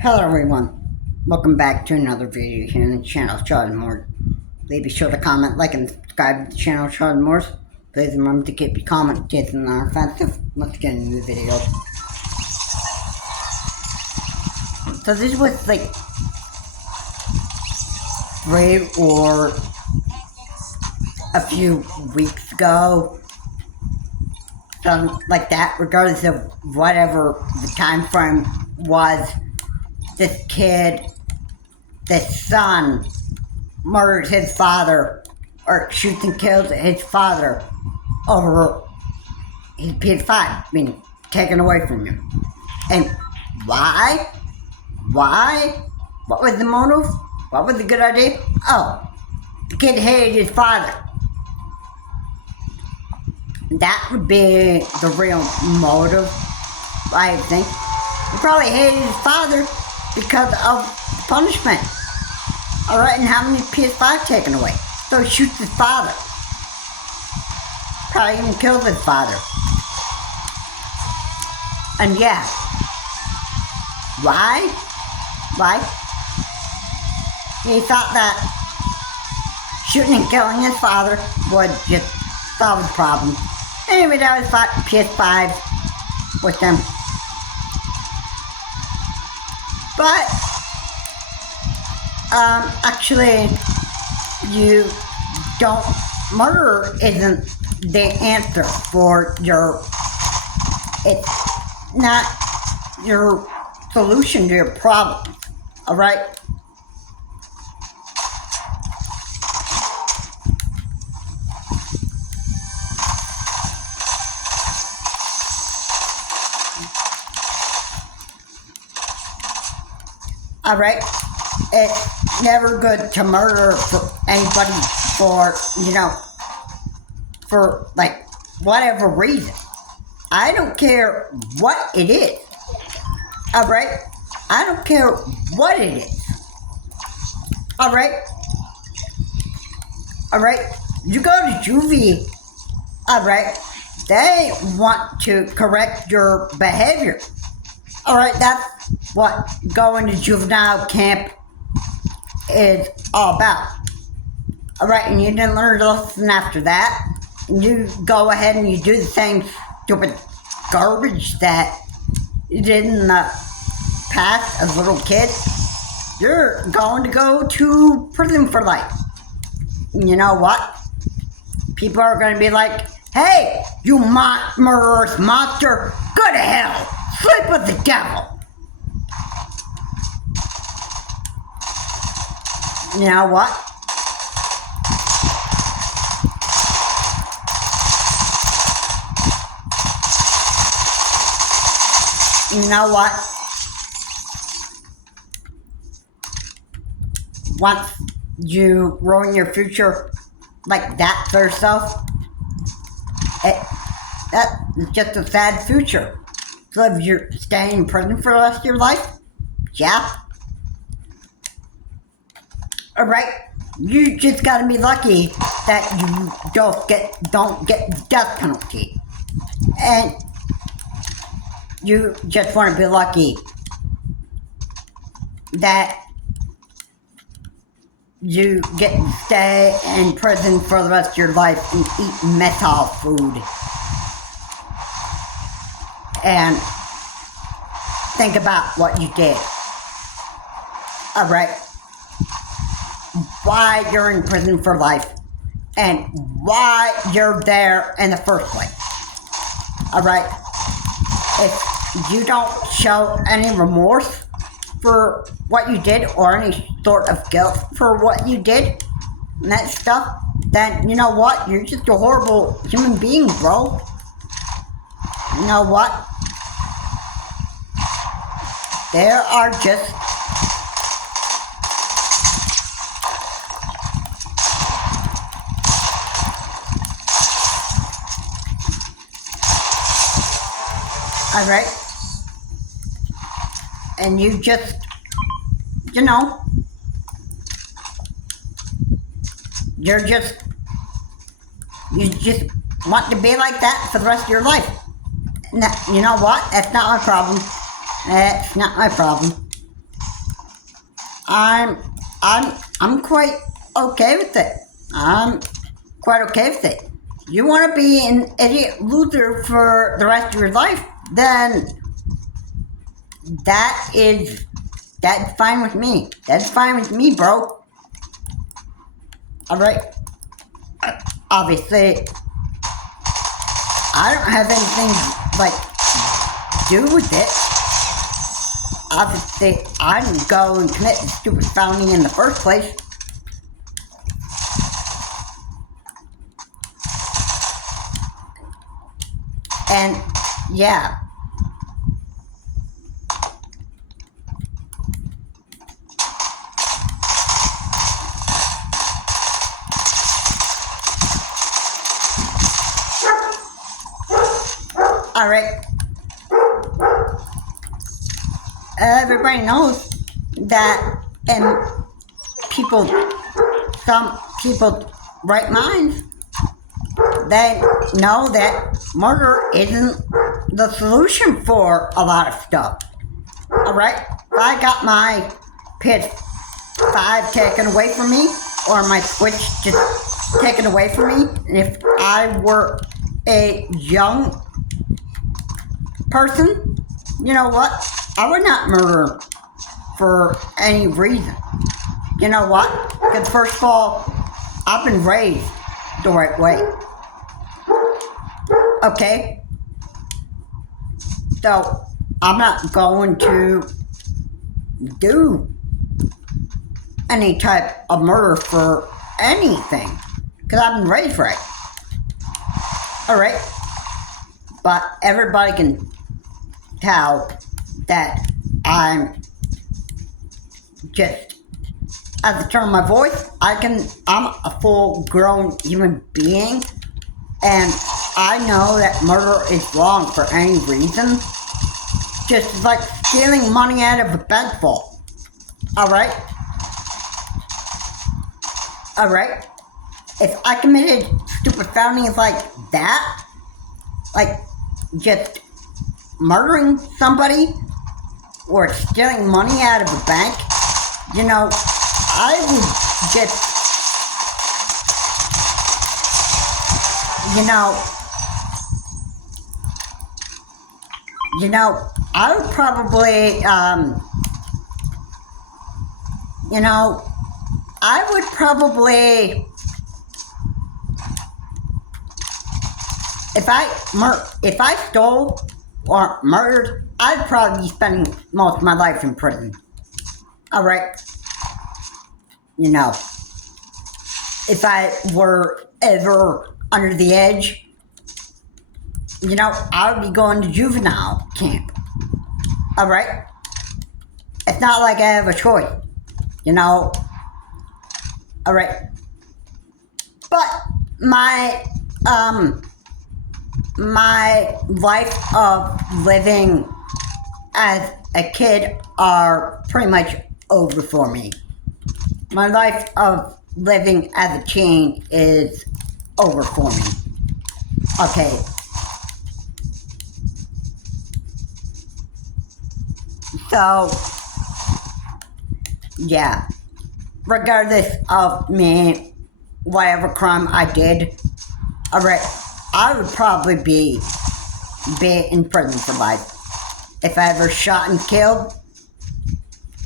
Hello everyone, welcome back to another video here on the channel Charles Moore. Please be sure to comment, like, and subscribe to the channel Charles Moore. Please remember to keep your comments and offensive. Let's get into the video. So this was like 3 or a few weeks ago. Something like that, regardless of whatever the time frame was. This kid, this son, murdered his father, or shoots and kills his father over his PS5 being taken away from him. And why? Why? What was the motive? What was the good idea? Oh, the kid hated his father. That would be the real motive, I think. He probably hated his father because of punishment. Alright, and having his PS5 taken away. So he shoots his father. Probably even kills his father. And yeah. Why? Why? He thought that shooting and killing his father would just solve the problem. Anyway, that was PS5 with them. But, actually, you don't, murder isn't the answer for it's not your solution to your problem, alright? Alright, it's never good to murder for anybody for, for like whatever reason. I don't care what it is. Alright? I don't care what it is. Alright? Alright? You go to juvie, alright? They want to correct your behavior. Alright, that's what going to juvenile camp is all about. Alright, and you didn't learn a lesson after that. And you go ahead and you do the same stupid garbage that you did in the past as a little kid. You're going to go to prison for life. And you know what? People are going to be like, hey, you murderous monster, go to hell, sleep with the devil. You know what? You know what? Once you ruin your future like that for yourself, that's just a sad future. So if you're staying in prison for the rest of your life, yeah. Alright, you just gotta be lucky that you don't get the death penalty. And you just wanna be lucky that you get to stay in prison for the rest of your life and eat menthol food. And think about what you did. Alright? Why you're in prison for life and why you're there in the first place. Alright? If you don't show any remorse for what you did or any sort of guilt for what you did and that stuff, then you know what? You're just a horrible human being, bro. You know what? There are just alright? And you just, you just want to be like that for the rest of your life. You know what? That's not my problem. That's not my problem. I'm I'm quite okay with it. I'm quite okay with it. You want to be an idiot loser for the rest of your life, then that's fine with me. That's fine with me, bro. All right. Obviously, I don't have anything like do with it. Obviously, I didn't go and commit the stupid felony in the first place. And yeah. All right. Everybody knows that in some people right minds, they know that murder isn't the solution for a lot of stuff. Alright? If I got my PS5 taken away from me, or my Switch just taken away from me, and if I were a young person, you know what? I would not murder for any reason. You know what? Because first of all, I've been raised the right way. Okay? So, I'm not going to do any type of murder for anything. Because I've been raised right. Alright? But everybody can tell that I'm just, at the turn of my voice, I'm a full grown human being, and I know that murder is wrong for any reason. Just like stealing money out of a bank vault. Alright? Alright? If I committed stupid felonies like that, like just murdering somebody or stealing money out of a bank, you know, I would just, I would probably, if I stole or murdered, I'd probably be spending most of my life in prison. Alright? You know, if I were ever under the edge, you know, I would be going to juvenile camp. Alright? It's not like I have a choice. You know? Alright. But my life of living as a kid are pretty much over for me. My life of living as a teen is over for me. Okay. So, yeah. Regardless of me, whatever crime I did, alright, I would probably be in prison for life. If I ever shot and killed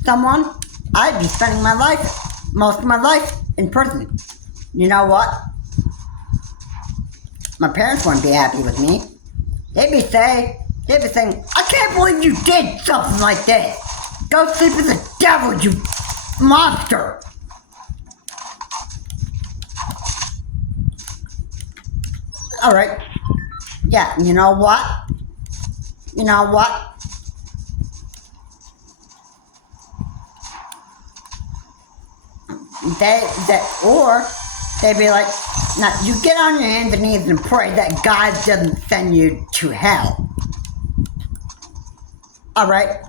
someone, I'd be spending most of my life in prison. You know what? My parents wouldn't be happy with me. They'd be saying, I can't believe you did something like this. Go sleep with the devil, you monster. Alright. Yeah, you know what? They'd be like, now you get on your hands and knees and pray that God doesn't send you to hell. Alright?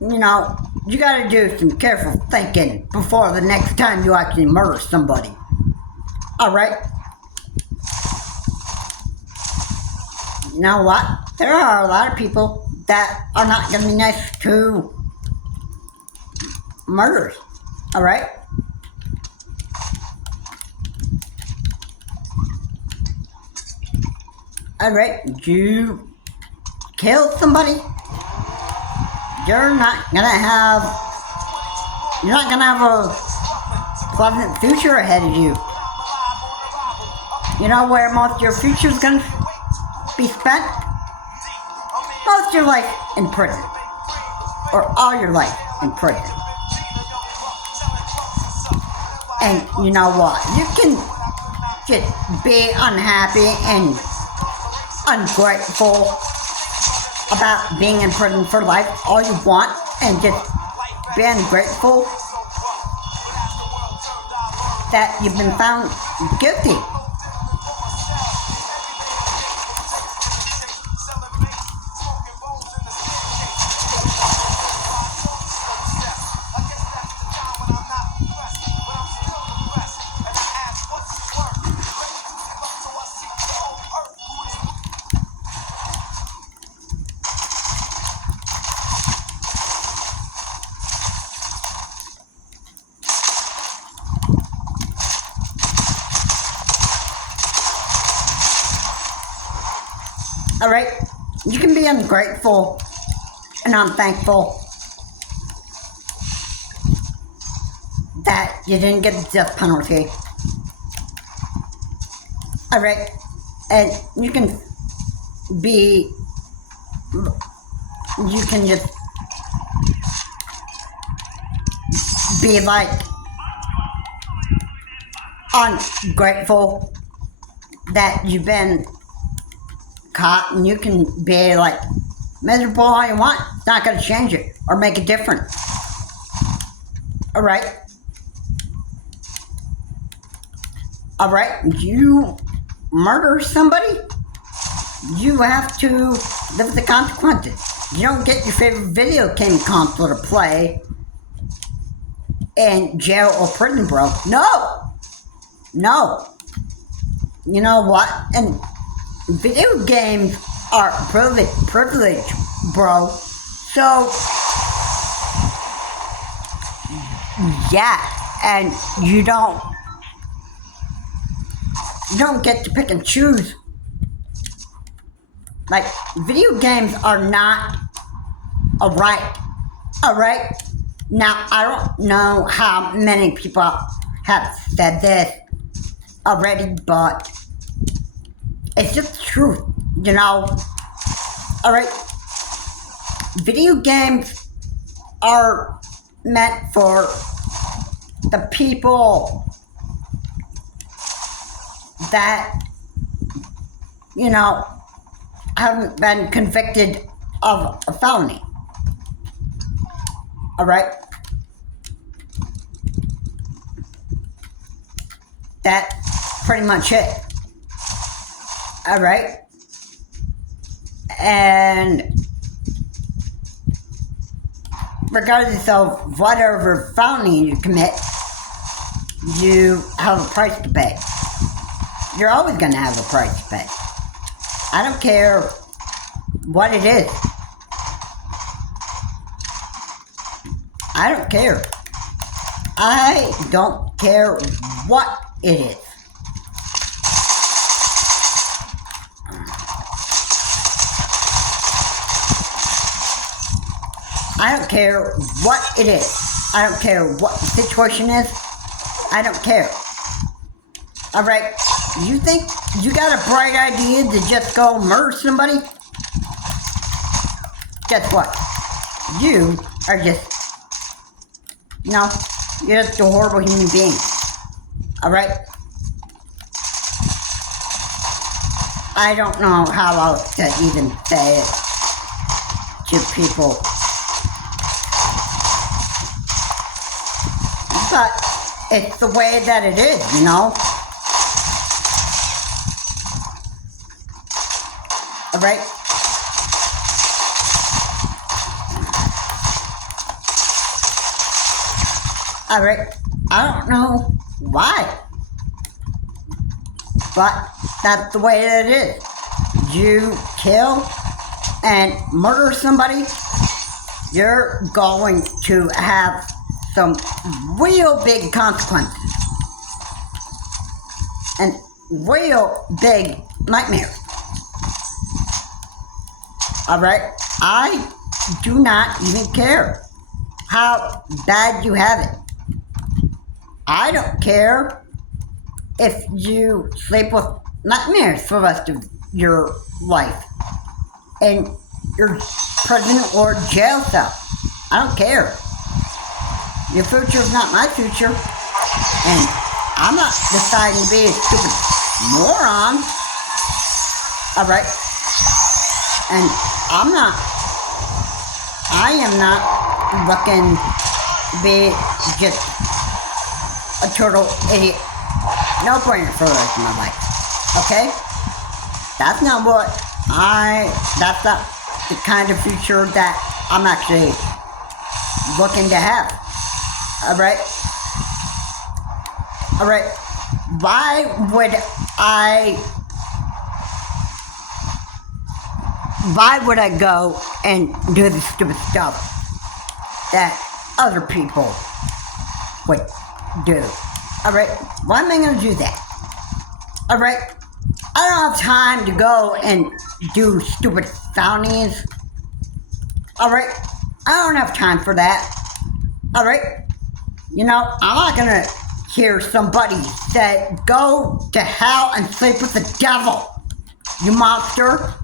You know, you gotta do some careful thinking before the next time you actually murder somebody. Alright? You know what? There are a lot of people that are not gonna be nice to murderers. Alright? Alright, you kill somebody, you're not gonna have a pleasant future ahead of you. You know where most of your future's gonna be spent? Most of your life in prison. Or all your life in prison. And you know what? You can just be unhappy and ungrateful about being in prison for life all you want, and just be ungrateful that you've been found guilty. Alright? You can be ungrateful and unthankful that you didn't get the death penalty. Alright? And you can just be like ungrateful that you've been caught, and you can be like miserable all you want. It's not going to change it or make a difference. Alright? Alright? You murder somebody, you have to live with the consequences. You don't get your favorite video game console to play in jail or prison, bro. No! No. You know what? And video games are privilege, bro. So, yeah, and you don't get to pick and choose. Like, video games are not a right. Alright? Now, I don't know how many people have said this already, but it's just the truth, you know? Alright? Video games are meant for the people that, you know, haven't been convicted of a felony. Alright? That's pretty much it. Alright? And regardless of whatever felony you commit, you have a price to pay. You're always going to have a price to pay. I don't care what it is. I don't care. I don't care what it is. I don't care what it is. I don't care what the situation is. I don't care. Alright, you think you got a bright idea to just go murder somebody? Guess what? You are just, no, you're just a horrible human being. Alright? I don't know how else to even say it to people. But it's the way that it is, you know? Alright? Alright, I don't know why, but that's the way that it is. You kill and murder somebody, you're going to have some real big consequences and real big nightmares. Alright? I do not even care how bad you have it. I don't care if you sleep with nightmares for the rest of your life in your prison or jail cell. I don't care. Your future is not my future, and I'm not deciding to be a stupid moron. Alright? And I am not looking to be just a total idiot. No brainer for the rest of my life. Okay? That's not that's not the kind of future that I'm actually looking to have. Alright? Alright? Why would I go and do the stupid stuff that other people would do? Alright? Why am I going to do that? Alright? I don't have time to go and do stupid felonies. Alright? I don't have time for that. Alright? You know, I'm not going to hear somebody say, go to hell and sleep with the devil, you monster.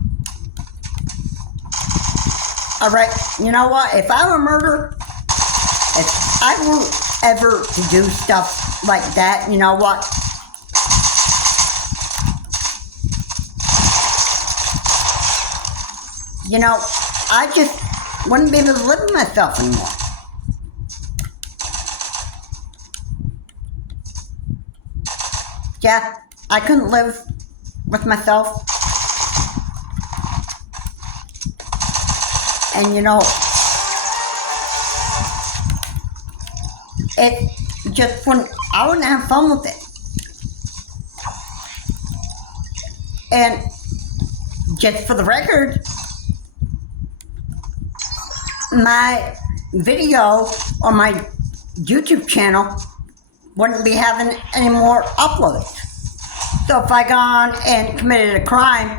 Alright, you know what? If I were murder, if I were ever to do stuff like that, you know what? You know, I just wouldn't be able to live with myself anymore. Yeah, I couldn't live with myself. And you know, I wouldn't have fun with it. And just for the record, my video on my YouTube channel wouldn't be having any more uploads. So if I gone and committed a crime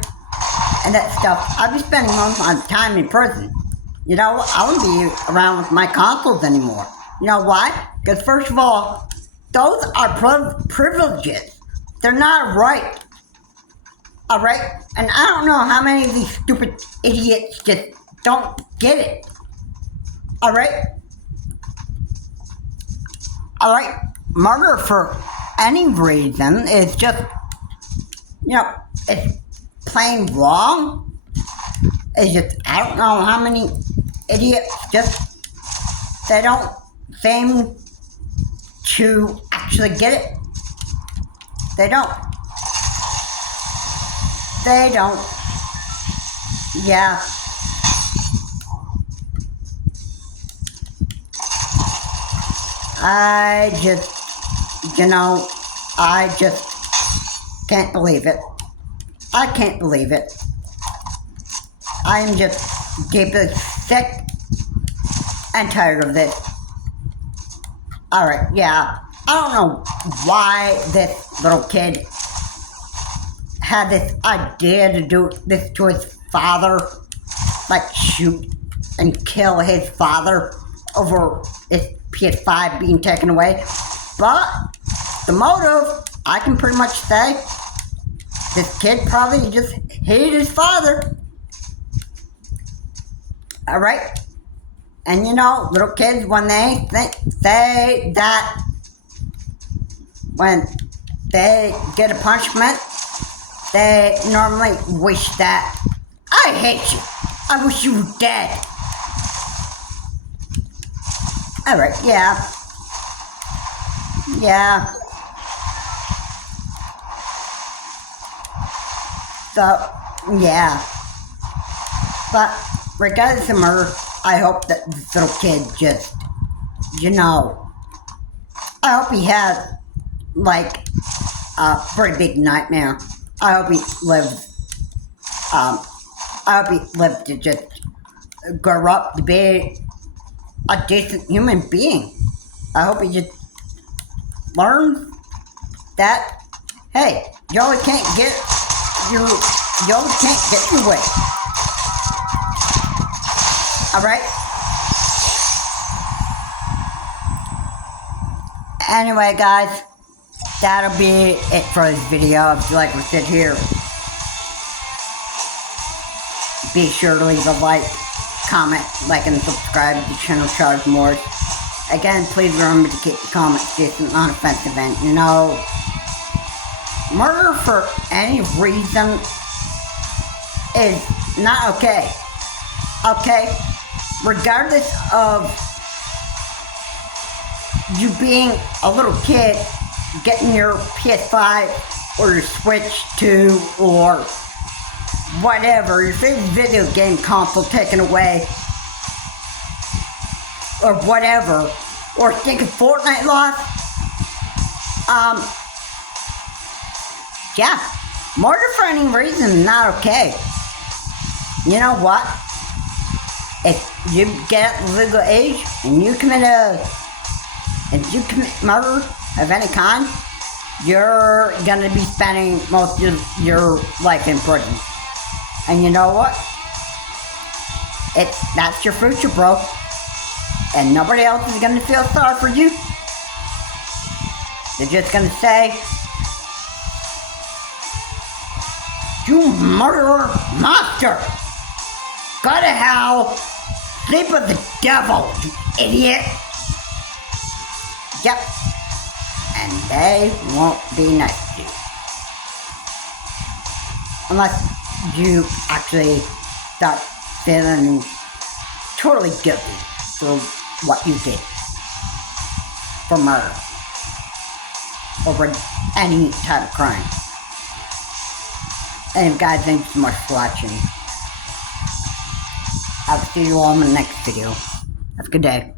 and that stuff, I'd be spending most of my time in prison. You know, I wouldn't be around with my consoles anymore. You know why? Because first of all, those are privileges. They're not a right. Alright? And I don't know how many of these stupid idiots just don't get it. Alright? Alright? Murder for any reason is just, you know, it's plain wrong. It's just, I don't know how many idiots just, they don't seem to actually get it. They don't. They don't. Yeah. I just, you know, I just can't believe it. I can't believe it. I'm just deeply sick and tired of this. Alright, yeah. I don't know why this little kid had this idea to do this to his father. Like shoot and kill his father over his PS5 being taken away. But the motive, I can pretty much say, this kid probably just hated his father. Alright? And you know, little kids, when they say that, when they get a punishment, they normally wish that, I hate you. I wish you were dead. Alright, yeah. Yeah. So, yeah. But, regardless of murder, I hope that this little kid just, you know, I hope he has, like, a pretty big nightmare. I hope he lives, to just grow up to be a decent human being. I hope you just learn that, hey, you always can't get your way. Alright? Anyway, guys, that'll be it for this video. If you like what I said here, be sure to leave a like, comment, and subscribe to the channel Charge More. Again, please remember to keep your comments decent, non-offensive, and murder for any reason is not okay. Okay? Regardless of you being a little kid, getting your PS5 or your Switch 2 or whatever, your favorite video game console taken away, or whatever, or thinking Fortnite lost, yeah, murder for any reason is not okay. You know what? If you get legal age and you commit murder of any kind, you're gonna be spending most of your life in prison. And you know what? That's your future, bro. And nobody else is gonna feel sorry for you. They're just gonna say, "You murderer monster! Go to hell! Sleep with the devil, you idiot!" Yep. And they won't be nice to you. Unless you actually start feeling totally guilty for what you did. For murder. Or for any type of crime. And guys, thanks so much for watching. I'll see you all in the next video. Have a good day.